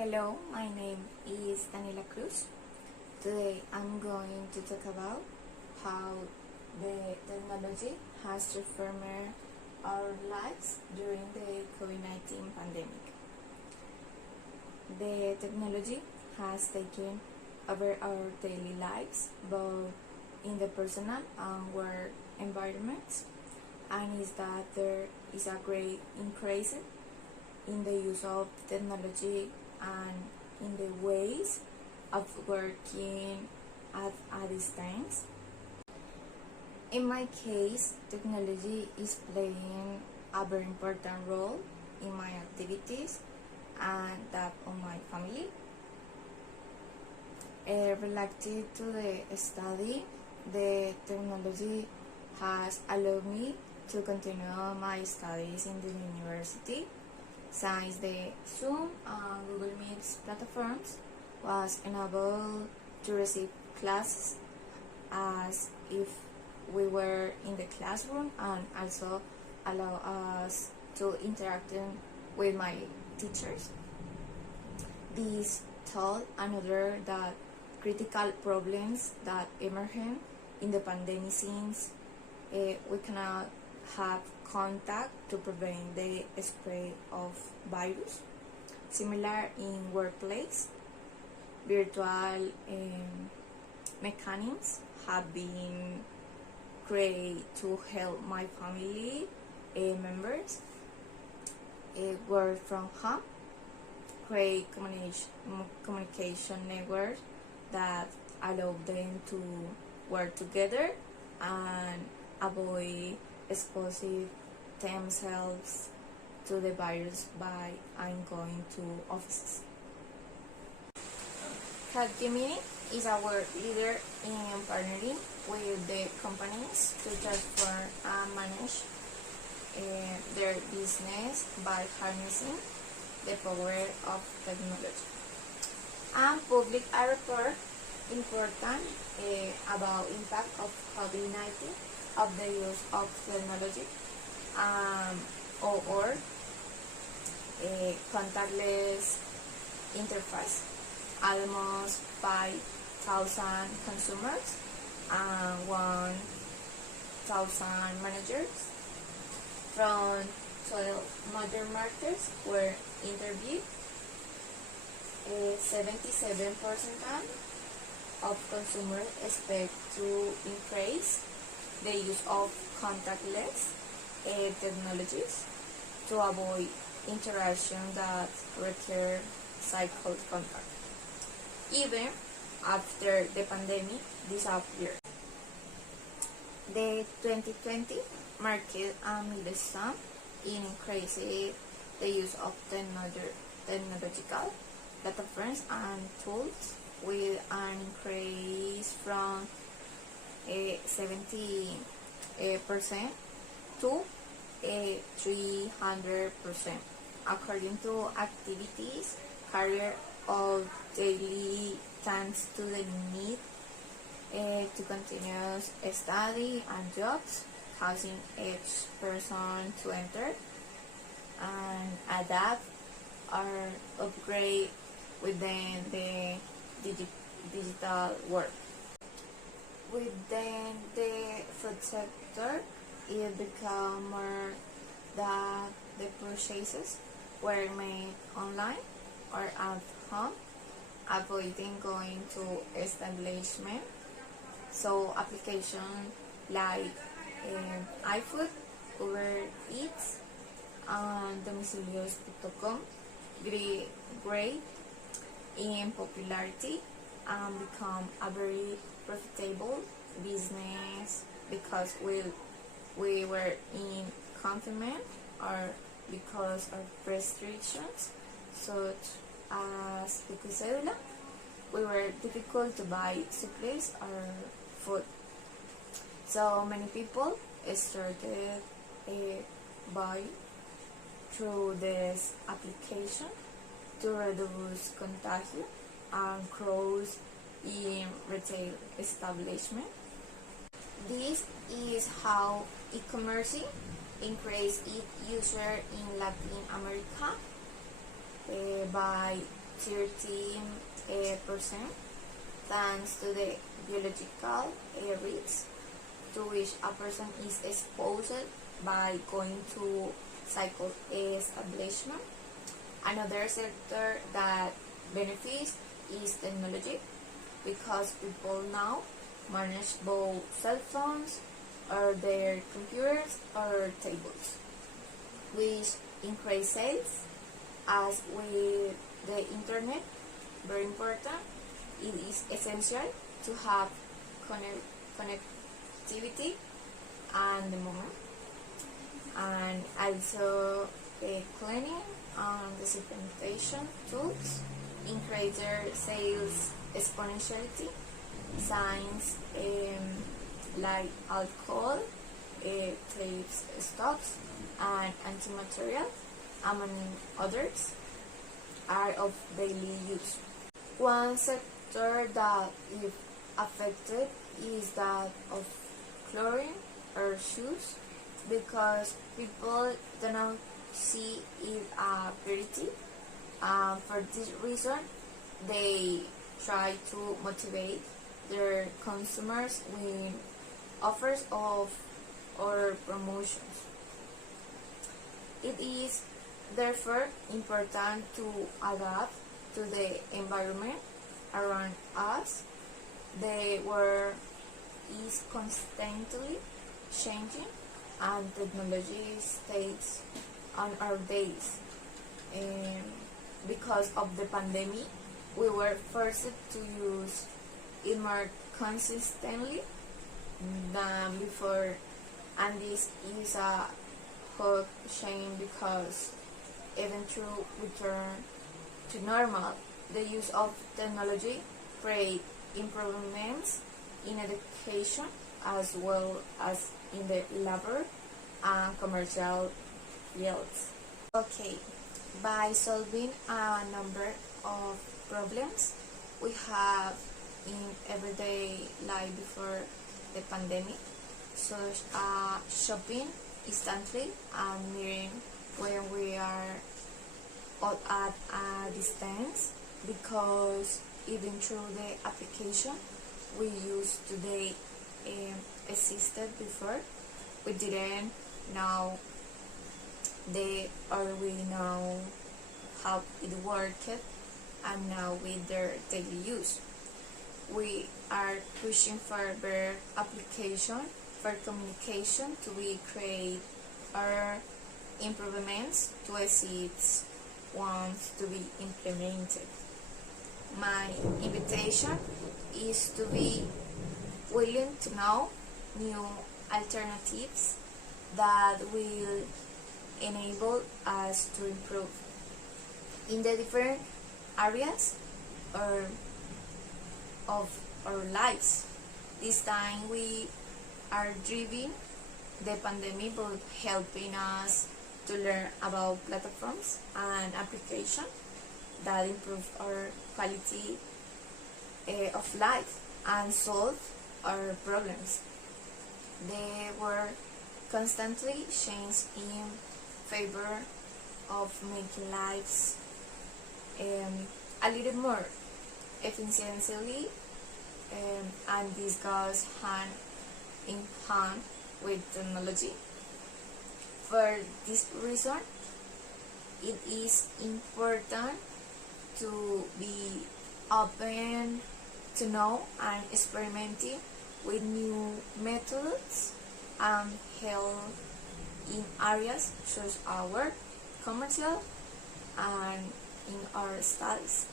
Hello, my name is Daniela Cruz. Today I'm going to talk about how the technology has transformed our lives during the COVID-19 pandemic. The technology has taken over our daily lives, both in the personal and work environments, and is that there is a great increase in the use of technology and in the ways of working at a distance. In my case, technology is playing a very important role in my activities and that of my family. Related to the study, the technology has allowed me to continue my studies in the university, since the Zoom and Google Meet platforms was enabled to receive classes as if we were in the classroom, and also allow us to interact with my teachers. This taught another that critical problems that emerged in the pandemic, since we cannot have contact to prevent the spread of virus. Similar in workplace, virtual mechanisms have been created to help my family members work from home, create communication networks that allow them to work together and avoid exposing themselves to the virus by going to offices. Capgemini is our leader in partnering with the companies to transform and manage their business by harnessing the power of technology. And public a report important about impact of COVID-19 of the use of technology or contactless interface. Almost 5,000 consumers and 1,000 managers from 12 major markets were interviewed. 77% of consumers expect to increase the use of contactless technologies to avoid interaction that require physical contact, even after the pandemic disappeared. The 2020 marked a milestone in increasing the use of technological platforms and tools, with an increase from 70% to 300%, according to activities carried out daily, thanks to the need to continuous study and jobs, causing each person to enter and adapt or upgrade within the digital world. Within the food sector, it became more that the purchases were made online or at home, avoiding going to establishment. So applications like iFood, Uber Eats, and domicilios.com great in popularity and become a very profitable business because we were in confinement or because of restrictions such as the cédula. We were difficult to buy supplies or food. So many people started buy through this application to reduce contagion and growth in retail establishment. This is how e-commerce increased its user in Latin America by 30%, thanks to the biological risks to which a person is exposed by going to cycle establishment. Another sector that benefits is technology, because people now manage both cell phones or their computers or tablets, which increase sales. As with the internet, very important, it is essential to have connectivity and the moment, and also cleaning and disinfection tools increase their sales exponentially. Signs like alcohol, tapes stocks, and antimaterial, among others, are of daily use. One sector that is affected is that of clothing or shoes, because people do not see it a priority. For this reason, they try to motivate their consumers with offers of or promotions. It is therefore important to adapt to the environment around us. The world is constantly changing, and technology stays on our days. Because of the pandemic, we were forced to use it more consistently than before, and this is a huge shame, because even through return to normal, the use of technology create improvements in education as well as in the labor and commercial fields. Okay, by solving a number of problems we have in everyday life before the pandemic, such as shopping instantly and meeting when we are all at a distance, because even through the application we use today existed before, we didn't know we know how it worked, and now with their daily use. We are pushing for better application for communication to be create or improvements to assist ones to be implemented. My invitation is to be willing to know new alternatives that will enable us to improve in the different areas of our lives. This time we are driving the pandemic, but helping us to learn about platforms and applications that improve our quality of life and solve our problems. They were constantly changed in favor of making lives a little more efficiently, and this goes hand in hand with technology. For this reason, it is important to be open to know and experimenting with new methods and help in areas such as our commercial and in our studies.